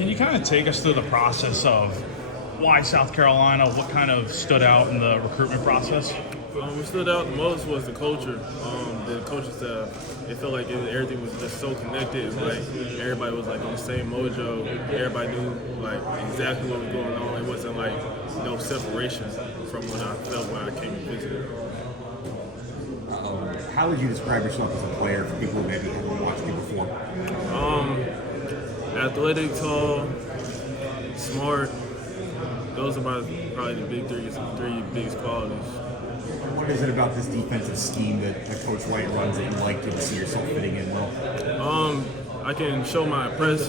Can you kind of take us through the process of why South Carolina? What kind of stood out in the recruitment process? What stood out the most was the culture, the coaching staff. It felt like everything was just so connected. It was like everybody was like on the same mojo. Everybody knew like exactly what was going on. It wasn't like no separation from what I felt when I came to visit. How would you describe yourself as a player for people who maybe haven't watched you before? Athletic, tall, smart. Those are probably the three biggest qualities. What is it about this defensive scheme that Coach White runs that you like to see yourself fitting in well? I can show my press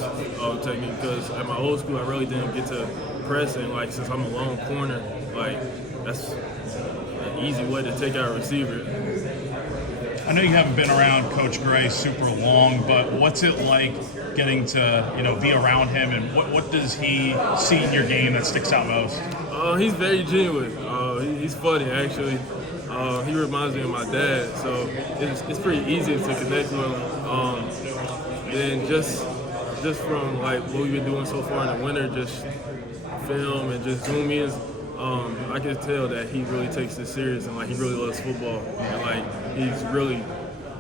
technique because at my old school I really didn't get to press, and like since I'm a lone corner, like that's an easy way to take out a receiver. I know you haven't been around Coach Gray super long, but what's it like getting to be around him, and what does he see in your game that sticks out most? He's very genuine. He's funny actually. He reminds me of my dad, so it's pretty easy to connect with him. And just from like what we've been doing so far in the winter, just film and just Zoom ins, I can tell that he really takes this serious and like he really loves football, and like he's really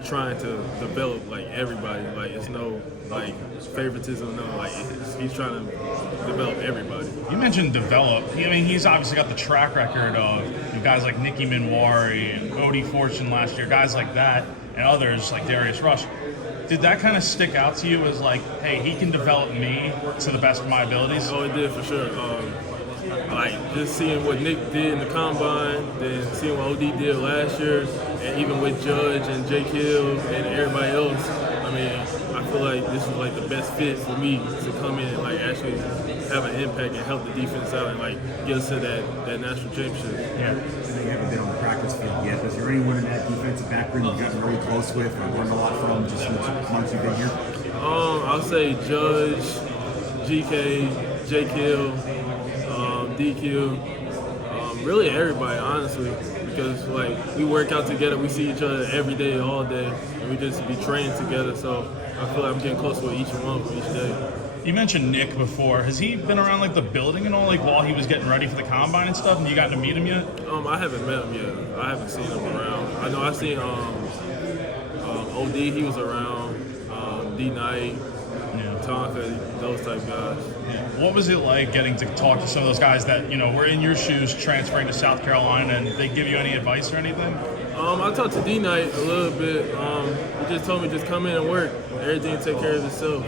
trying to develop like everybody. Like it's no like favoritism, no, like he's trying to develop everybody. You mentioned develop. He's obviously got the track record of guys like Nicky Minwari and Odie Fortune last year, guys like that, and others like Darius Rush. Did that kind of stick out to you as like, hey, he can develop me to the best of my abilities? Oh, it did for sure. Like just seeing what Nick did in the combine, then seeing what OD did last year, and even with Judge and Jake Hill and everybody else, I feel like this is like the best fit for me to come in and like actually have an impact and help the defense out and like get us to that national championship. Yeah. You haven't been on the practice field yet. Is there anyone in that defensive background you've gotten really close with or learned a lot from just once you've been here? I'll say Judge, GK, Jake Hill, DQ, really everybody, honestly, because like we work out together, we see each other every day, all day, and we just be training together. So I feel like I'm getting closer with each one each day. You mentioned Nick before. Has he been around like the building and all, like while he was getting ready for the combine and stuff? And you gotten to meet him yet? I haven't met him yet. I haven't seen him around. I know I've seen OD. He was around. D Knight, Tonka, those type guys. Yeah. What was it like getting to talk to some of those guys that were in your shoes transferring to South Carolina, and they give you any advice or anything? I talked to D Knight a little bit. He just told me just come in and work. Everything take care of itself.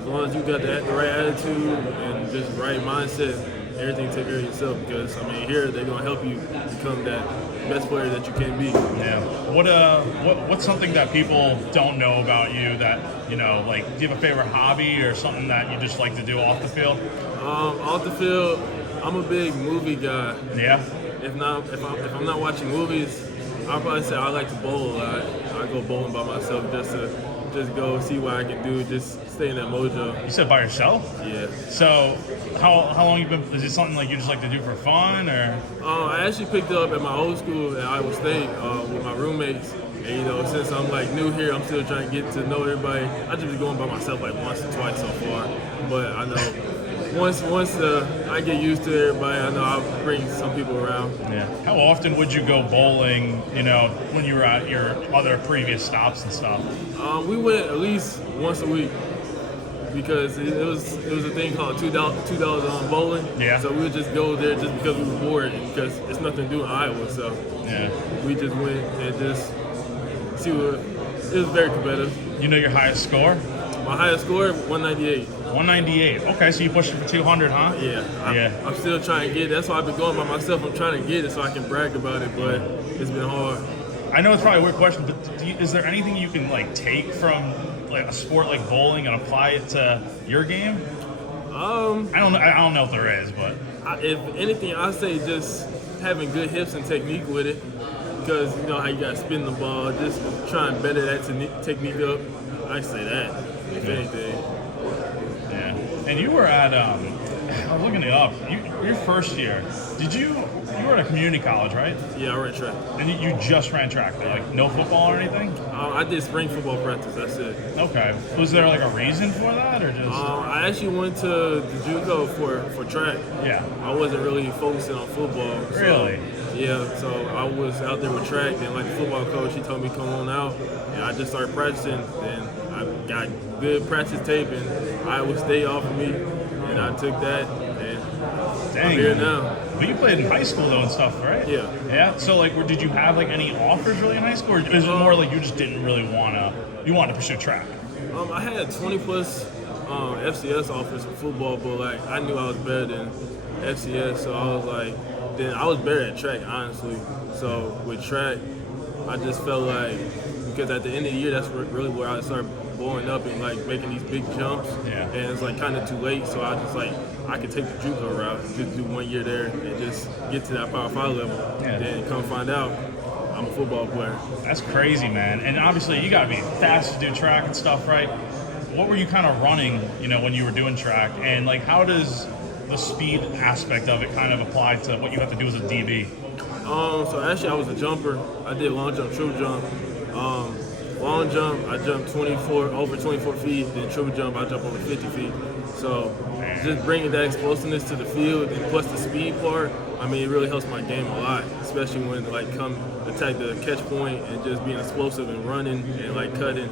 As long as you got the right attitude and just right mindset, everything take care of yourself. Because here they're gonna help you become that best player that you can be. Yeah. What's something that people don't know about you that like? Do you have a favorite hobby or something that you just like to do off the field? Off the field, I'm a big movie guy. Yeah. If I'm not watching movies, I'll probably say I like to bowl a lot. I go bowling by myself just to go see what I can do, just stay in that mojo. You said by yourself? Yeah. So how long you been? Is it something like you just like to do for fun, or? I actually picked it up at my old school at Iowa State with my roommates. And since I'm like new here, I'm still trying to get to know everybody. I just been going by myself like once or twice so far, but I know once I get used to everybody, I know I'll bring some people around. Yeah. How often would you go bowling? When you were at your other previous stops and stuff. We went at least once a week because it was a thing called $2 on bowling. Yeah. So we would just go there just because we were bored because it's nothing to do in Iowa. So yeah, we just went and just see what. It was very competitive. You know your highest score? My highest score, 198. 198. Okay, so you pushed it for 200, huh? Yeah. I'm still trying to get it. That's why I've been going by myself. I'm trying to get it so I can brag about it, but it's been hard. I know it's probably a weird question, but is there anything you can like take from like a sport like bowling and apply it to your game? I don't know if there is, but if anything, I say just having good hips and technique with it, because you know how you got to spin the ball. Just try and better that technique up. I say that if anything. Yeah. And you were at I was looking it up. Your first year, you were at a community college, right? Yeah, I ran track. And you just ran track, though, like no football or anything? I did spring football practice. That's it. Okay. Was there like a reason for that, or just? I actually went to the JUCO for track. Yeah. I wasn't really focusing on football. So, Really? Yeah. So I was out there with track, and like the football coach, he told me come on out, and I just started practicing, and I got good practice tape, and Iowa State offered me, and I took that, and Dang. I'm here now. But you played in high school though and stuff, right? Yeah. Yeah. So like, did you have like any offers really in high school, or is it more like you just didn't really wanna pursue track? I had 20 plus FCS offers for football, but like I knew I was better than FCS, so I was like, then I was better at track, honestly. So with track, I just felt like, because at the end of the year, that's really where I started blowing up and like making these big jumps. Yeah. And it's like kind of too late, so I just like, I could take the JUCO route, just do 1 year there and just get to that Power 5 level. Yeah. Then come find out I'm a football player. That's crazy, man. And obviously, you gotta be fast to do track and stuff, right? What were you kind of running, when you were doing track, and like, how does the speed aspect of it kind of apply to what you have to do as a DB? So actually, I was a jumper. I did long jump, triple jump. Long jump, I jumped over 24 feet. Then triple jump, I jumped over 50 feet. So just bringing that explosiveness to the field, and plus the speed part, I mean, it really helps my game a lot, especially when like come attack the catch point and just being explosive and running and like cutting.